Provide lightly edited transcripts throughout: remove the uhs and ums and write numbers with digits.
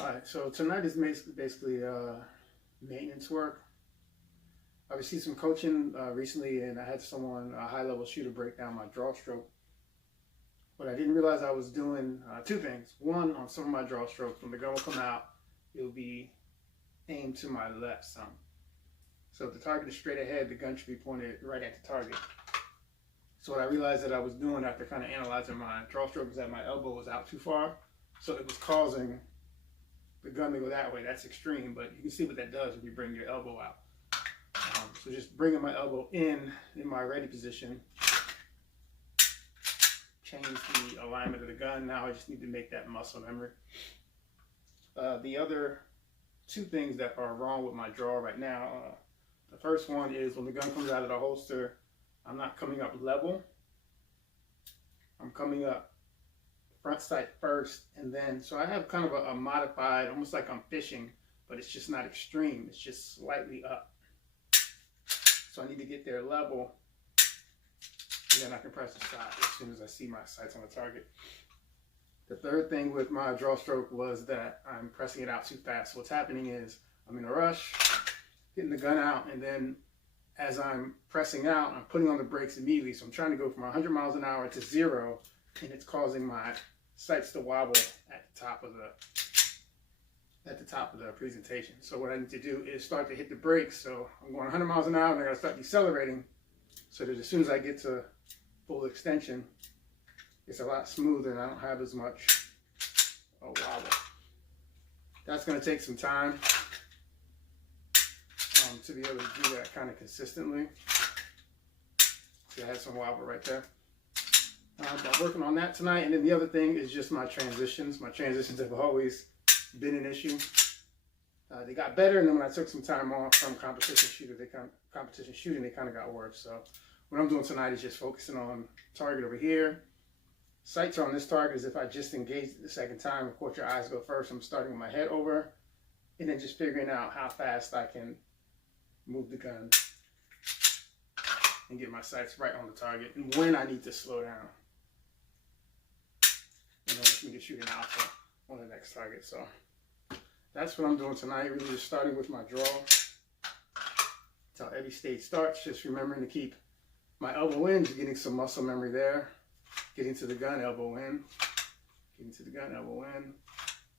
Alright, so tonight is basically maintenance work. I received some coaching recently, and I had someone, a high-level shooter, break down my draw stroke. But I didn't realize I was doing two things. One, on some of my draw strokes, when the gun will come out, it will be aimed to my left some. So if the target is straight ahead, the gun should be pointed right at the target. So what I realized that I was doing after kind of analyzing my draw stroke is that my elbow was out too far. So it was causing the gun to go that way. That's extreme, but you can see what that does if you bring your elbow out. So just bringing my elbow in my ready position, change the alignment of the gun. Now I just need to make that muscle memory. The other two things that are wrong with my draw right now, the first one is when the gun comes out of the holster, I'm not coming up level. I'm coming up front sight first, and then, so I have kind of a modified, almost like I'm fishing, but it's just not extreme. It's just slightly up. So I need to get there level, and then I can press the shot as soon as I see my sights on the target. The third thing with my draw stroke was that I'm pressing it out too fast. So what's happening is I'm in a rush, getting the gun out, and then as I'm pressing out, I'm putting on the brakes immediately. So I'm trying to go from 100 miles an hour to 0, and it's causing my sights to wobble at the top of the presentation. So what I need to do is start to hit the brakes. So I'm going 100 miles an hour, and I gotta start decelerating so that as soon as I get to full extension, it's a lot smoother and I don't have as much wobble. That's gonna take some time to be able to do that kind of consistently. See, I had some wobble right there. I'm working on that tonight. And then the other thing is just my transitions. My transitions have always been an issue. They got better, and then when I took some time off from competition shooting, they kind of got worse. So what I'm doing tonight is just focusing on target over here. Sights are on this target as if I just engaged it the second time. Of course, your eyes go first. I'm starting with my head over, and then just figuring out how fast I can move the gun and get my sights right on the target, and when I need to slow down in order for me to shoot an alpha on the next target. So that's what I'm doing tonight, really just starting with my draw. That's how every stage starts, just remembering to keep my elbow in, just getting some muscle memory there, getting to the gun, elbow in, getting to the gun, elbow in,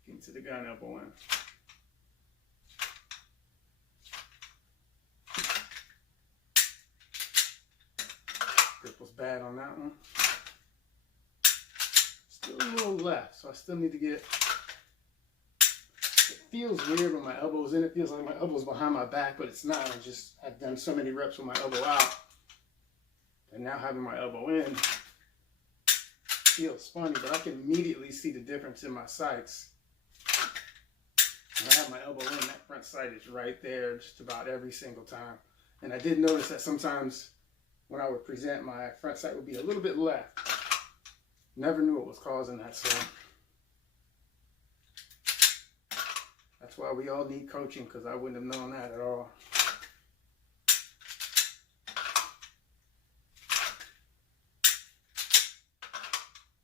getting to the gun, elbow in. Grip was bad on that one. Still a little left, so I still need to get, it feels weird when my elbow's in. It feels like my elbow's behind my back, but it's not. I've done so many reps with my elbow out, and now having my elbow in feels funny, but I can immediately see the difference in my sights. When I have my elbow in, that front sight is right there just about every single time. And I did notice that sometimes when I would present, my front sight would be a little bit left. Never knew what was causing that, so that's why we all need coaching, because I wouldn't have known that at all.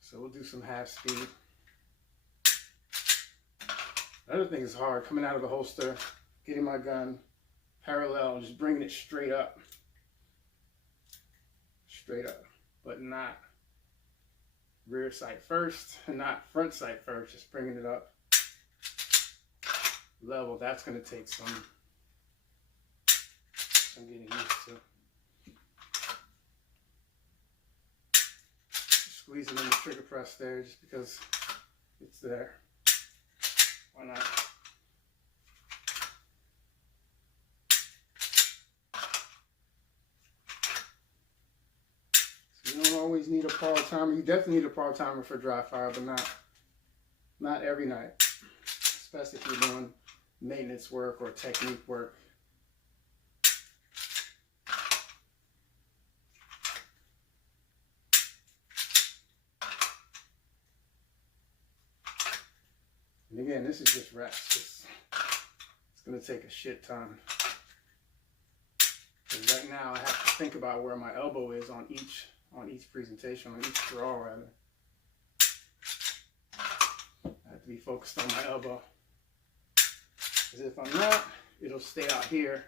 So we'll do some half speed. The other thing is hard, coming out of the holster, getting my gun parallel, and just bringing it straight up, but not rear sight first and not front sight first, just bringing it up level. That's going to take some getting used to. Squeezing in the trigger press there just because it's there. Why not? You don't always need a par timer. You definitely need a par timer for dry fire, but not every night. Especially if you're doing maintenance work or technique work. And again, this is just reps. It's going to take a shit ton. Because right now I have to think about where my elbow is on each presentation, on each draw rather. I have to be focused on my elbow. Because if I'm not, it'll stay out here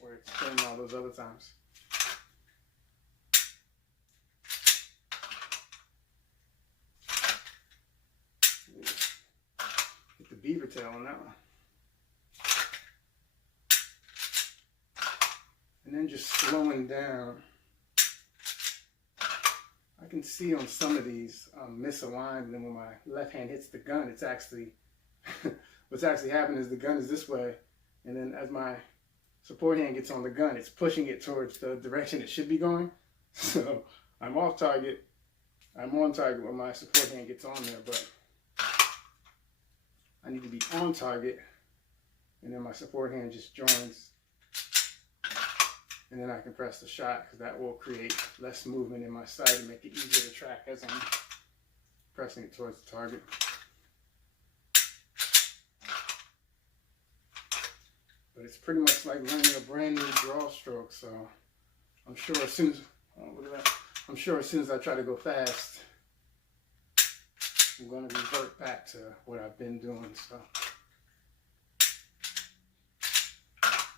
where it's been all those other times. Get the beaver tail on that one. And then just slowing down. I can see on some of these misaligned, and then when my left hand hits the gun, it's actually, what's actually happening is the gun is this way, and then as my support hand gets on the gun, it's pushing it towards the direction it should be going. So I'm off target. I'm on target when my support hand gets on there, but I need to be on target, and then my support hand just joins. And then I can press the shot, because that will create less movement in my sight and make it easier to track as I'm pressing it towards the target. But it's pretty much like learning a brand new draw stroke, so I'm sure as soon as, I'm sure as soon as I try to go fast, I'm going to revert back to what I've been doing. So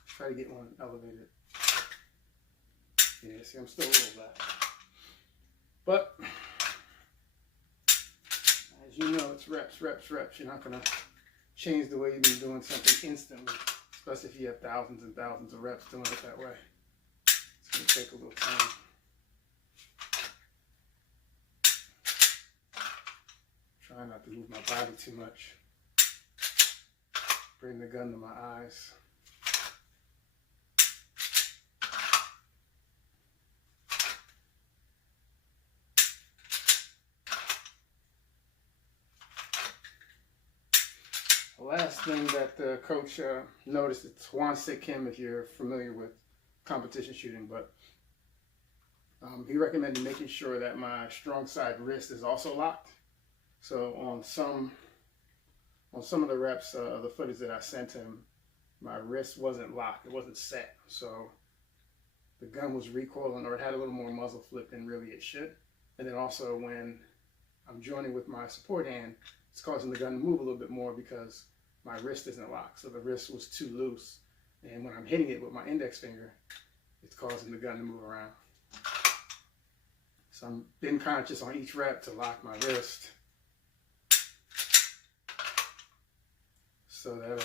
try to get one elevated. Yeah, see, I'm still a little left. But as you know, it's reps, reps, reps. You're not going to change the way you've been doing something instantly, especially if you have thousands and thousands of reps doing it that way. It's going to take a little time. Try not to move my body too much. Bring the gun to my eyes. The last thing that the coach noticed, it's one-stick him if you're familiar with competition shooting, but he recommended making sure that my strong side wrist is also locked. So on some of the reps of the footage that I sent him, my wrist wasn't locked, it wasn't set. So the gun was recoiling, or it had a little more muzzle flip than really it should. And then also when I'm joining with my support hand, it's causing the gun to move a little bit more because my wrist isn't locked. So the wrist was too loose. And when I'm hitting it with my index finger, it's causing the gun to move around. So I'm being conscious on each rep to lock my wrist so that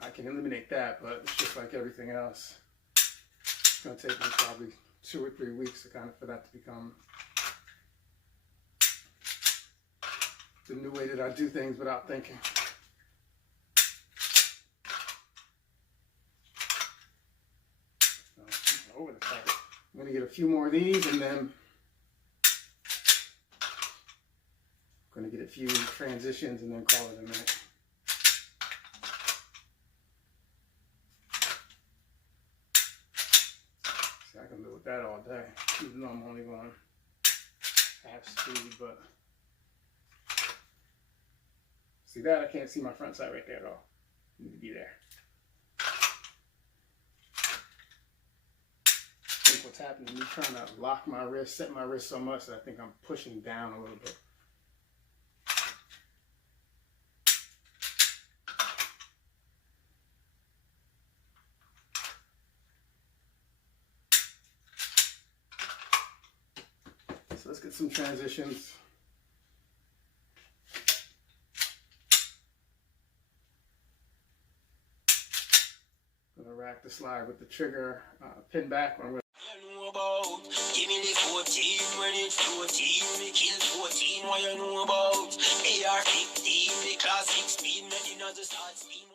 I can eliminate that, but it's just like everything else. It's going to take me probably 2 or 3 weeks for that to become the new way that I do things without thinking. So, over the target. I'm going to get a few more of these, and then I'm going to get a few transitions and then call it a minute. See, I can live with that all day, even though I'm only going half speed, but see that? I can't see my front sight right there at all. I need to be there. I think what's happening, me trying to lock my wrist, set my wrist so much that I think I'm pushing down a little bit. So let's get some transitions. Rack the slide with the trigger pin back. Give me the 14 when it's 14, we kill 14, what you know about AR-15, the classic speed, making us start speed.